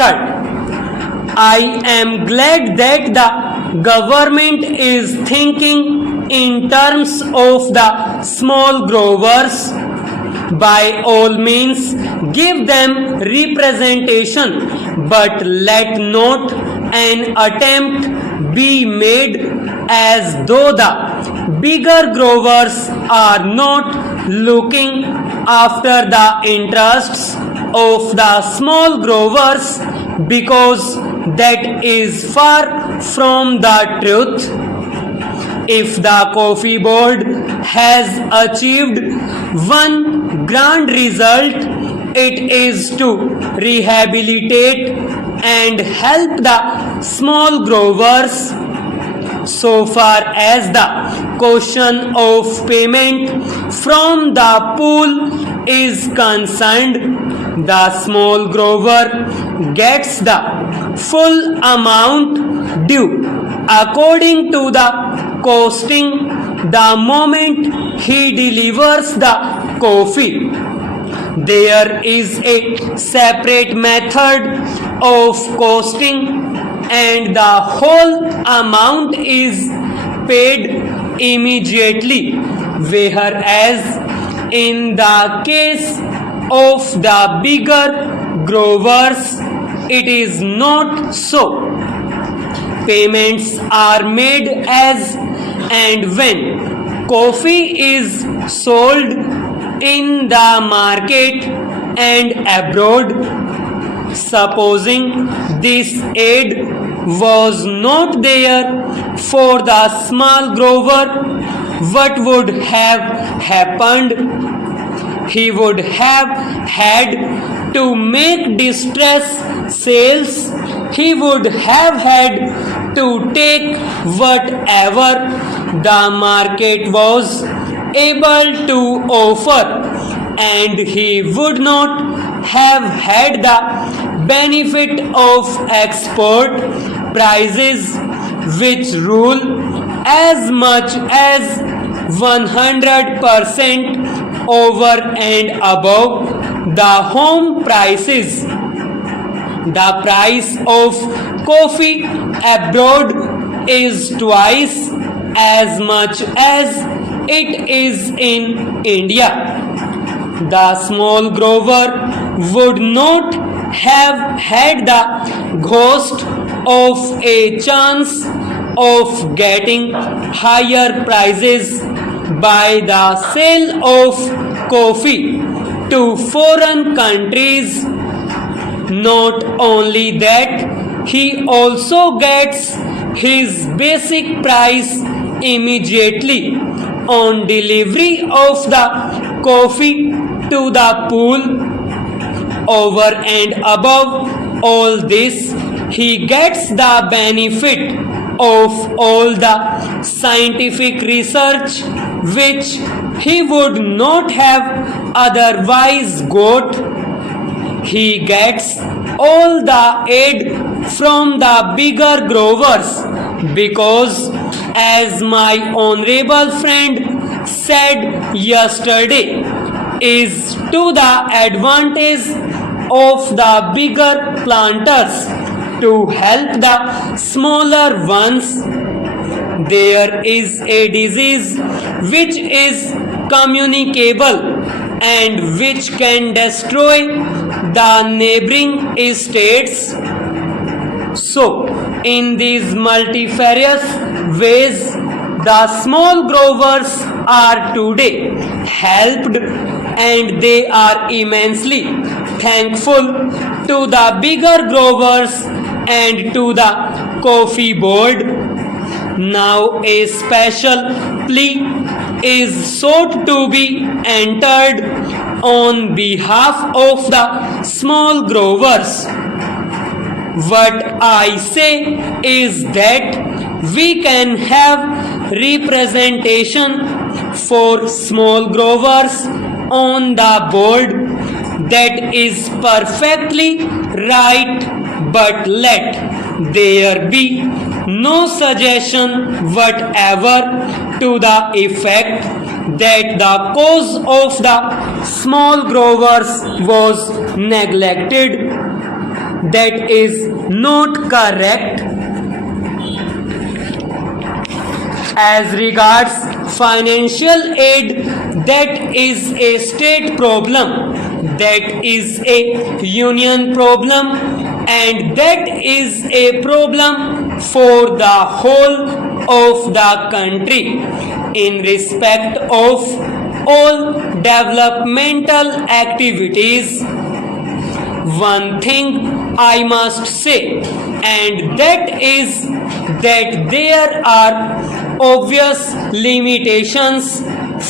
Start. I am glad that the government is thinking in terms of the small growers. By all means, give them representation, but let not an attempt be made as though the bigger growers are not looking after the interests of the small growers, because that is far from the truth. If the coffee board has achieved one grand result, it is to rehabilitate and help the small growers. So far as the question of payment from the pool is concerned, the small grower gets the full amount due according to the costing the moment he delivers the coffee. There is a separate method of costing, and the whole amount is paid immediately, whereas in the case of the bigger growers it is not so. Payments are made as and when coffee is sold in the market and abroad. Supposing this aid was not there for the small grower, what would have happened? He would have had to make distress sales. He would have had to take whatever the market was able to offer, and he would not have had the benefit of export prices, which rule as much as 100% over and above the home prices. The price of coffee abroad is twice as much as it is in India. The small grower would not have had the ghost of a chance of getting higher prices by the sale of coffee to foreign countries. Not only that, he also gets his basic price immediately on delivery of the coffee to the pool. Over and above all this, he gets the benefit of all the scientific research which he would not have otherwise got. He gets all the aid from the bigger growers because, as my honorable friend said yesterday, is to the advantage of the bigger planters to help the smaller ones. There is a disease which is communicable and which can destroy the neighboring estates. So, in these multifarious ways, the small growers are today helped, and they are immensely thankful to the bigger growers and to the coffee board. Now a special plea is sought to be entered on behalf of the small growers. What I say is that we can have representation for small growers on the board. That is perfectly right, but let there be no suggestion whatever to the effect that the cause of the small growers was neglected. that is not correct. As regards financial aid, that is a state problem, that is a union problem, and that is a problem for the whole of the country in respect of all developmental activities. One thing I must say, and that is that there are obvious limitations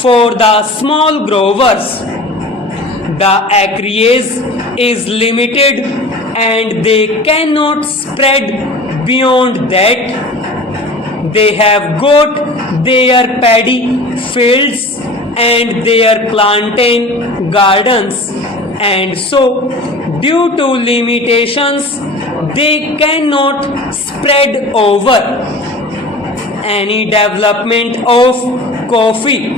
for the small growers. The acreage is limited and they cannot spread beyond that. They have got their paddy fields and their plantain gardens, and so due to limitations they cannot spread over. Any development of coffee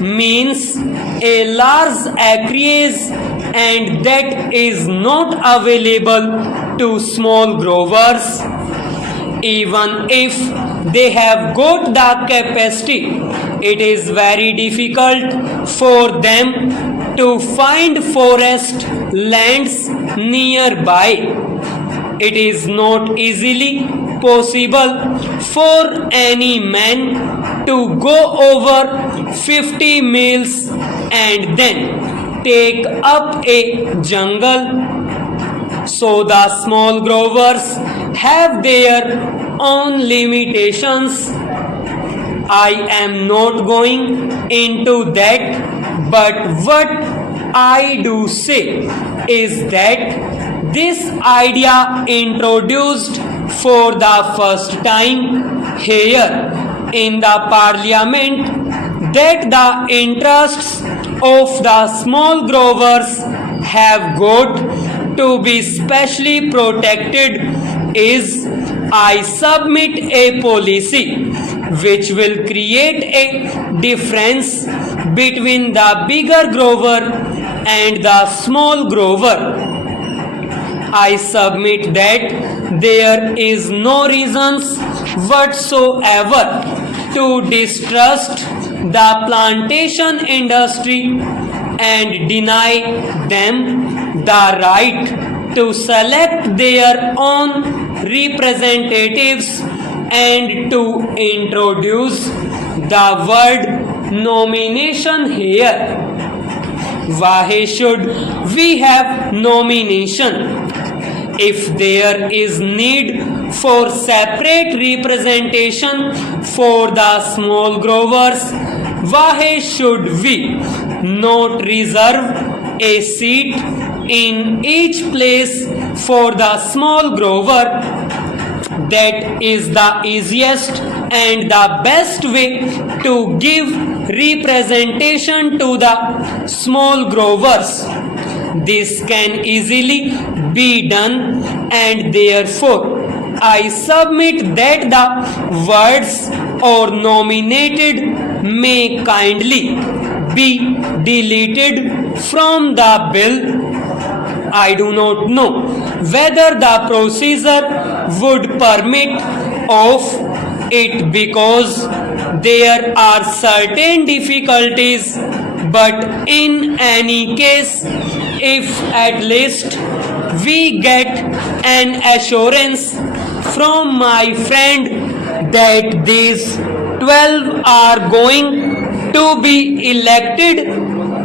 means a large acreage, and that is not available to small growers. Even if they have got the capacity, it is very difficult for them to find forest lands nearby. It is not easily possible for any man to go over 50 miles and then take up a jungle. So the small growers have their own limitations. I am not going into that, but what I do say is that this idea introduced for the first time here in the parliament, that the interests of the small growers have got to be specially protected, is I submit a policy which will create a difference between the bigger grower and the small grower. I submit that there is no reasons whatsoever to distrust the plantation industry and deny them the right to select their own representatives and to introduce the word nomination here. Why should we have nomination? If there is need for separate representation for the small growers, why should we not reserve a seat in each place for the small grower? That is the easiest and the best way to give representation to the small growers. This can easily be done, and therefore I submit that the words "or nominated" may kindly be deleted from the bill. I do not know whether the procedure would permit of it because there are certain difficulties, but in any case, if at least we get an assurance from my friend that these 12 are going to be elected,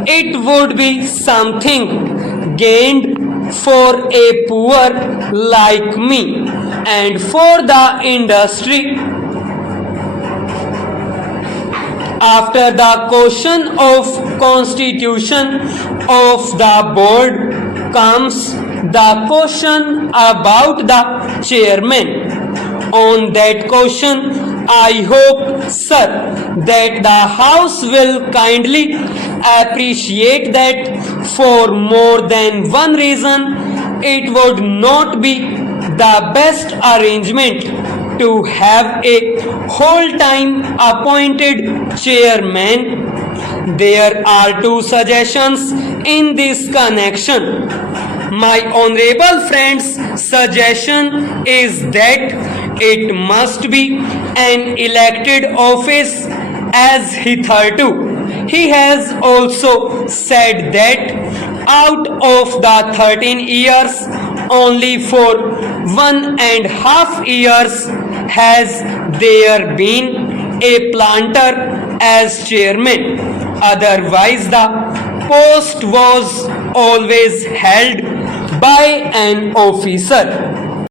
it would be something gained for a poor like me and for the industry. After the question of constitution of the board comes the question about the chairman. On that question, I hope, sir, that the House will kindly appreciate that for more than one reason it would not be the best arrangement to have a whole-time appointed chairman. There are two suggestions in this connection. My honorable friend's suggestion is that it must be an elected office as hitherto. He has also said that out of the 13 years, only for 1.5 years has there been a planter as chairman. Otherwise, the post was always held by an officer.